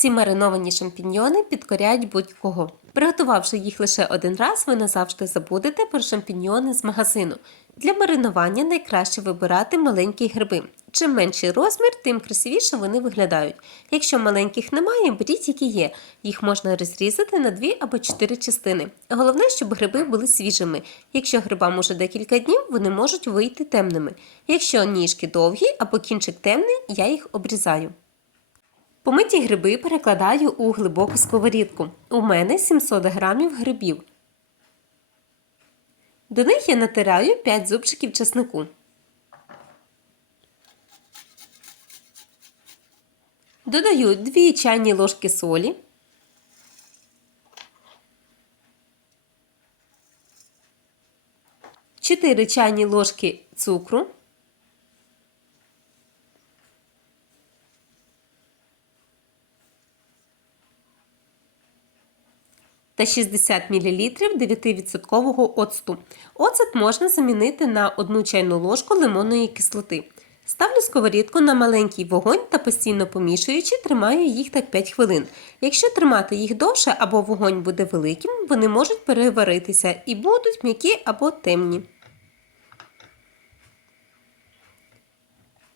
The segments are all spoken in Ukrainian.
Ці мариновані шампіньйони підкоряють будь-кого. Приготувавши їх лише один раз, ви назавжди забудете про шампіньйони з магазину. Для маринування найкраще вибирати маленькі гриби. Чим менший розмір, тим красивіше вони виглядають. Якщо маленьких немає, беріть які є. Їх можна розрізати на дві або чотири частини. Головне, щоб гриби були свіжими. Якщо грибам уже декілька днів, вони можуть вийти темними. Якщо ніжки довгі або кінчик темний, я їх обрізаю. Помиті гриби перекладаю у глибоку сковорідку. У мене 700 грамів грибів. До них я натираю 5 зубчиків чеснику. Додаю 2 чайні ложки солі. Чотири чайні ложки цукру. Та 60 мл 9% оцту. Оцет можна замінити на 1 чайну ложку лимонної кислоти. Ставлю сковорідку на маленький вогонь та постійно помішуючи, тримаю їх так 5 хвилин. Якщо тримати їх довше або вогонь буде великим, вони можуть переваритися і будуть м'які або темні.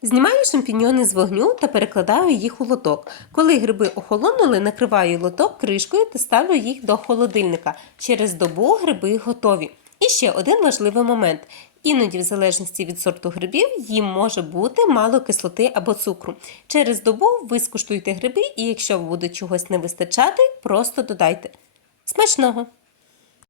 Знімаю шампіньйони з вогню та перекладаю їх у лоток. Коли гриби охолонули, накриваю лоток кришкою та ставлю їх до холодильника. Через добу гриби готові. І ще один важливий момент. Іноді, в залежності від сорту грибів, їм може бути мало кислоти або цукру. Через добу ви скуштуйте гриби, і якщо буде чогось не вистачати, просто додайте. Смачного!